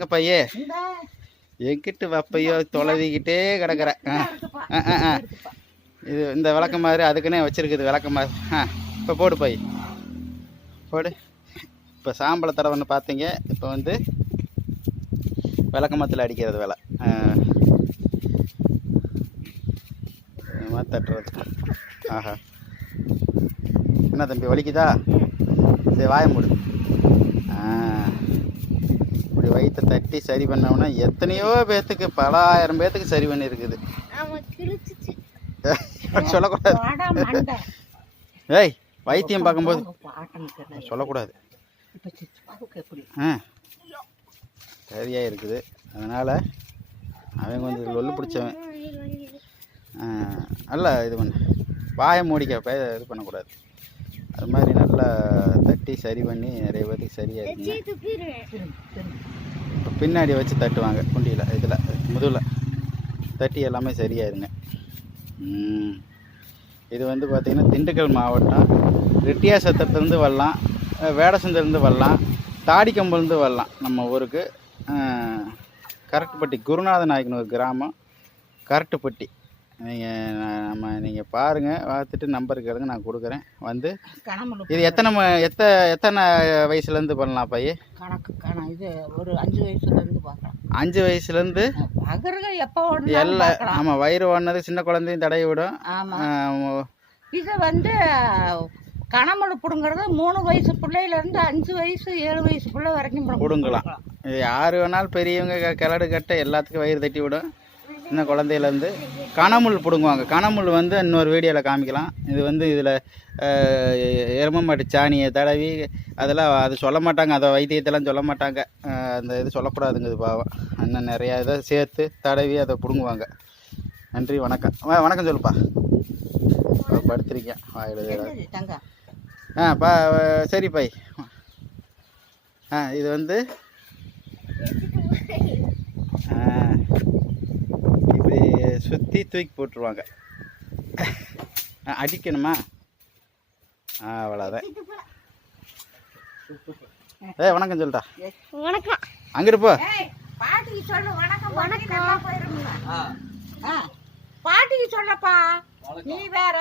எங்க பையே? எங்கிட்டு வப்பையோ தொலைவிக்கிட்டே கிடக்குற. இது இந்த விளக்கமாறு அதுக்குன்னே வச்சிருக்குது விளக்கமாறு ஆ இப்போ போடு பை. போடு. இப்போ சாம்பலை தடவைன்னு பார்த்தீங்க இப்போ வந்து விளக்கமத்தில் அடிக்கிறது வேலை. மாதிரி தட்டுறது. ஆஹா. என்ன தம்பி வலிக்குதா? சரி வாய மூடு. வயிற்றை தட்டி சரி பண்ணோம்னா எத்தனையோ பேர்த்துக்கு பல ஆயிரம் பேர்த்துக்கு சரி பண்ணியிருக்குது. சொல்லக்கூடாது. வாடா மண்டை. ஏய் வைத்தியம் பார்க்கும்போது. சொல்லக்கூடாது? ஆ. சரியாக இருக்குது அதனால் அவன் கொஞ்சம் லொல்லு பிடிச்சவன். நல்லா இது பண்ணு. வாயை மூடிக்க பே இது பண்ணக்கூடாது. அது மாதிரி நல்லா தட்டி சரி பண்ணி நிறைய பேர்த்துக்கு சரியாக இருக்குங்க பின்னாடி வச்சு தட்டுவாங்க குண்டியில் இதில் முதுகில். தட்டி எல்லாமே சரியாயிருங்க. இது வந்து பார்த்திங்கன்னா திண்டுக்கல் மாவட்டம். ரெட்டியாசத்திரத்துலேருந்து வரலாம். வேடசந்திலேருந்து வரலாம். தாடிக்கம்புலேருந்து வரலாம் நம்ம ஊருக்கு. கரட்டுப்பட்டி குருநாத நாயக்கன் ஒரு கிராமம் கரட்டுப்பட்டி. நீங்கள் நம்ம நீங்கள் பாருங்கள் பார்த்துட்டு நம்பர் கேளுங்க நான் கொடுக்குறேன். வந்து இது எத்தனை எத்த எத்தனை வயசுலேருந்து பண்ணலாம் பையன் கணக்கு கண இது ஒரு அஞ்சு வயசுல இருந்து பார்க்கலாம். அஞ்சு வயசுலேருந்து? பகருங்க எப்போ ஓடுனாலும் எல்லா பார்க்கலாம். ஆமாம் வயிறு ஓடினது சின்ன குழந்தையும் தடவி விடும். ஆமா. ஆஹ் இது வந்து கணமலு பிடுங்கிறது மூணு வயசு பிள்ளையில இருந்து அஞ்சு வயசு ஏழு வயசு பிள்ளை வரைக்கும் பிடுங்க- பிடுங்கலாம். இது யார் வேணாலும் பெரியவங்க க- கிழடு கட்ட எல்லாத்துக்கும் வயிறு தட்டி விடும். சின்ன குழந்தையிலேருந்து கனமுள் பிடுங்குவாங்க. கனமுள் வந்து இன்னொரு வீடியோவில் காமிக்கலாம். இது வந்து இதில் எரும மாட்டு சாணியை தடவி அதெல்லாம் அது சொல்ல மாட்டாங்க. அதை வைத்தியத்தெல்லாம் சொல்ல மாட்டாங்க. அந்த இது சொல்லக்கூடாதுங்க இது பாவம். இன்னும் நிறையா இதை சேர்த்து தடவி அதை பிடுங்குவாங்க. நன்றி வணக்கம். வா- வணக்கம் சொல்லுப்பா. படுத்திருக்கேன் தங்கம் ஆ பா சரி பை. ஆ இது வந்து ஆ, சுற்றி தூக்கி போட்டுருவாங்க. அடிக்கணுமா? ஆ அவ்வளோதான் ஏய் வணக்கம் சொல்லிட்டா வணக்கம். அங்கிட்டு போ. ஏய், பாட்டிக்கு சொல்லு வணக்கம். வணக்கம். போயிருங்க பாட்டிக்கு சொல்லப்பா. நீ வேற